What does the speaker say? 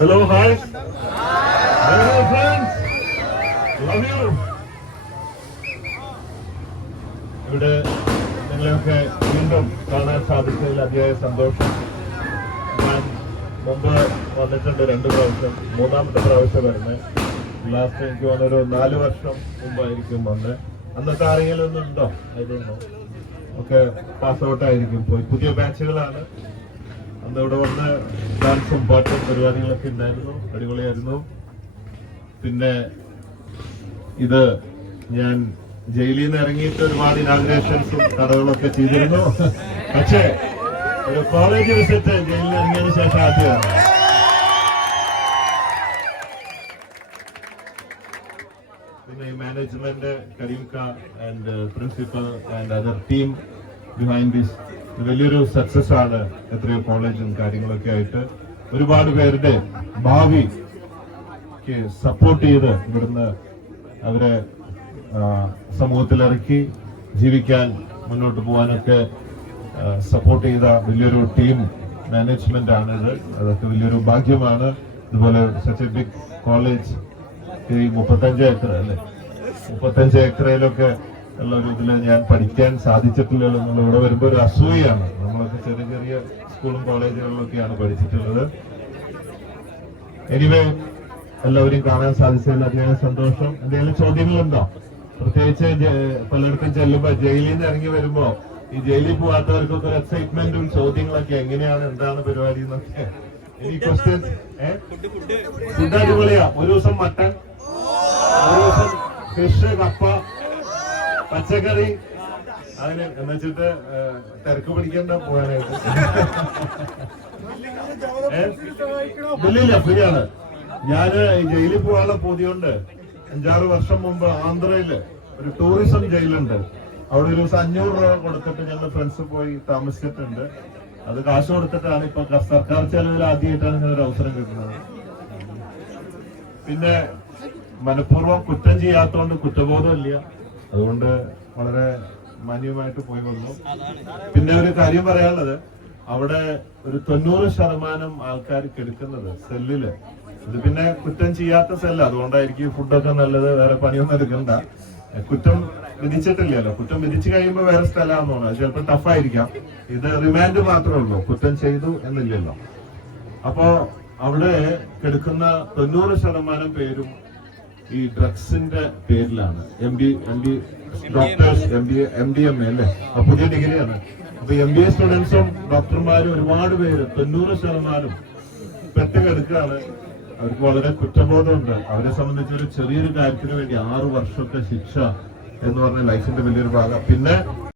Hello, hi. Hello, friends. Love you. ഇവിടെ നിങ്ങളെയൊക്കെ വീണ്ടും കാണാൻ സാധിച്ചതിൽ അതിയായ സന്തോഷം. ഞാൻ മുമ്പ് വന്നിട്ടുണ്ട് രണ്ട് പ്രാവശ്യം. മൂന്നാമത്തെ പ്രാവശ്യം വരുന്നത്. ലാസ്റ്റ് എനിക്ക് വന്നൊരു നാല് വർഷം മുമ്പായിരിക്കും വന്ന്. അന്നത്തെ ആരെങ്കിലും ഒന്നും ഉണ്ടോ ഇതൊന്നോ ഒക്കെ പാസ് ഔട്ട് ആയിരിക്കും. പോയി. പുതിയ ബാച്ചുകളാണ് അന്ന് ഇവിടെ വന്ന് ഡാൻസും പാട്ടും പരിപാടികളൊക്കെ ഉണ്ടായിരുന്നു. അടിപൊളിയായിരുന്നു. പിന്നെ ഇത് ഞാൻ ജയിലിൽ നിന്ന് ഇറങ്ങിയിട്ട് ഒരുപാട് ഇനാഗ്രേഷൻസും കഥകളൊക്കെ ചെയ്തിരുന്നു. പക്ഷേ ഒരു കോളേജ് വിസിറ്റ് ജയിലിൽ ഇറങ്ങിയതിന് ശേഷം ആദ്യമാണ്. പിന്നെ management കരീംക and principal and other team behind this വലിയൊരു സക്സസ് ആണ് എത്രയോ കോളേജും കാര്യങ്ങളൊക്കെ ആയിട്ട്. ഒരുപാട് പേരുടെ ഭാവി സപ്പോർട്ട് ചെയ്ത് ഇവിടുന്ന് അവരെ സമൂഹത്തിലിറക്കി ജീവിക്കാൻ മുന്നോട്ട് പോകാനൊക്കെ സപ്പോർട്ട് ചെയ്ത വലിയൊരു ടീം മാനേജ്മെന്റ് ആണിത് അതൊക്കെ വലിയൊരു ഭാഗ്യമാണ്. ഇതുപോലെ സച്ച് എ ബിഗ് കോളേജ് ഈ മുപ്പത്തഞ്ച് ഏക്കർ അല്ലേ? മുപ്പത്തഞ്ച് ഏക്കറയിലൊക്കെ ഉള്ള ഒരു ഇതിൽ ഞാൻ പഠിക്കാൻ സാധിച്ചിട്ടില്ലല്ലോ എന്നുള്ള ഇവിടെ വരുമ്പോൾ ഒരു അസൂയാണ് നമ്മളൊക്കെ ചെറിയ ചെറിയ സ്കൂളും കോളേജുകളിലൊക്കെയാണ് പഠിച്ചിട്ടുള്ളത്. എനിവേ എല്ലാവരെയും കാണാൻ സാധിച്ചതിൽ അതിയായ സന്തോഷം. എന്തെങ്കിലും ചോദ്യങ്ങളുണ്ടോ? പ്രത്യേകിച്ച് പലയിടത്തും ചെല്ലുമ്പോ ജയിലിൽ നിന്ന് ഇറങ്ങി വരുമ്പോ ഈ ജയിലിൽ പോകാത്തവർക്കൊക്കെ ഒരു എക്സൈറ്റ്മെന്റും ചോദ്യങ്ങളൊക്കെ എങ്ങനെയാണ് എന്താണ് പരിപാടി എന്നൊക്കെ. ഈ ക്വസ്റ്റ്യൻസ് ഫുഡ് അടിപൊളിയാ. ഒരു ദിവസം മട്ടൻ ഒരു ദിവസം ഫിഷ് കപ്പ പച്ചക്കറി. അതിന് എന്ന് വെച്ചിട്ട് തിരക്ക് പിടിക്കണ്ട പോകാനായിട്ട്? ഇല്ലില്ല ഫ്രീ ആണ് ഞാൻ ജയിലിൽ പോകാനുള്ള പൂതിയുണ്ട്. അഞ്ചാറ് വർഷം മുമ്പ് ആന്ധ്രയിൽ ഒരു ടൂറിസം ജയിലുണ്ട്. അവിടെ ഒരു ദിവസം അഞ്ഞൂറ് രൂപ കൊടുത്തിട്ട് ഞങ്ങൾ ഫ്രണ്ട്സ് പോയി താമസിച്ചിട്ടുണ്ട്. അത് കാശ് കൊടുത്തിട്ടാണ് ഇപ്പൊ സർക്കാർ ചെലവിൽ ആദ്യമായിട്ടാണ് ഇങ്ങനെ ഒരു അവസരം കിട്ടുന്നത്. പിന്നെ മനഃപൂർവം കുറ്റം ചെയ്യാത്തതുകൊണ്ട് കുറ്റബോധം ഇല്ല അതുകൊണ്ട് വളരെ മാന്യമായിട്ട് പോയി വന്നു. പിന്നെ ഒരു കാര്യം പറയാനുള്ളത് അവിടെ ഒരു തൊണ്ണൂറ് ശതമാനം ആൾക്കാർ കെടുക്കുന്നത് സെല്ലിൽ. ഇത് പിന്നെ കുറ്റം ചെയ്യാത്ത സെല്ല് അതുകൊണ്ടായിരിക്കും ഫുഡൊക്കെ നല്ലത് വേറെ പണിയൊന്നും എടുക്കണ്ട. കുറ്റം വിധിച്ചിട്ടില്ലല്ലോ. കുറ്റം വിധിച്ചു കഴിയുമ്പോൾ വേറെ സ്ഥലമാണെന്ന് തോന്നുന്നു. അത് ചിലപ്പോൾ ടഫായിരിക്കാം. ഇത് റിമാൻഡ് മാത്രമേ ഉള്ളൂ. കുറ്റം ചെയ്തു എന്നില്ലല്ലോ. അപ്പോ അവിടെ കെടുക്കുന്ന തൊണ്ണൂറ് ശതമാനം പേരും ഈ ഡ്രഗ്സിന്റെ പേരിലാണ്. M B M B doctors M B M D M A അല്ലേ? പുതിയ ഡിഗ്രിയാണ് അപ്പൊ എം ബി എ സ്റ്റുഡൻസും ഡോക്ടർമാരും ഒരുപാട് പേര് തൊണ്ണൂറ് ശതമാനം പെട്ടുകിടക്കുകയാണ് അവർക്ക് വളരെ കുറ്റബോധമുണ്ട്. അവരെ സംബന്ധിച്ച് ഒരു ചെറിയൊരു കാര്യത്തിന് വേണ്ടി ആറു വർഷത്തെ ശിക്ഷ എന്ന് പറഞ്ഞ ലൈഫിന്റെ വലിയൊരു ഭാഗം. പിന്നെ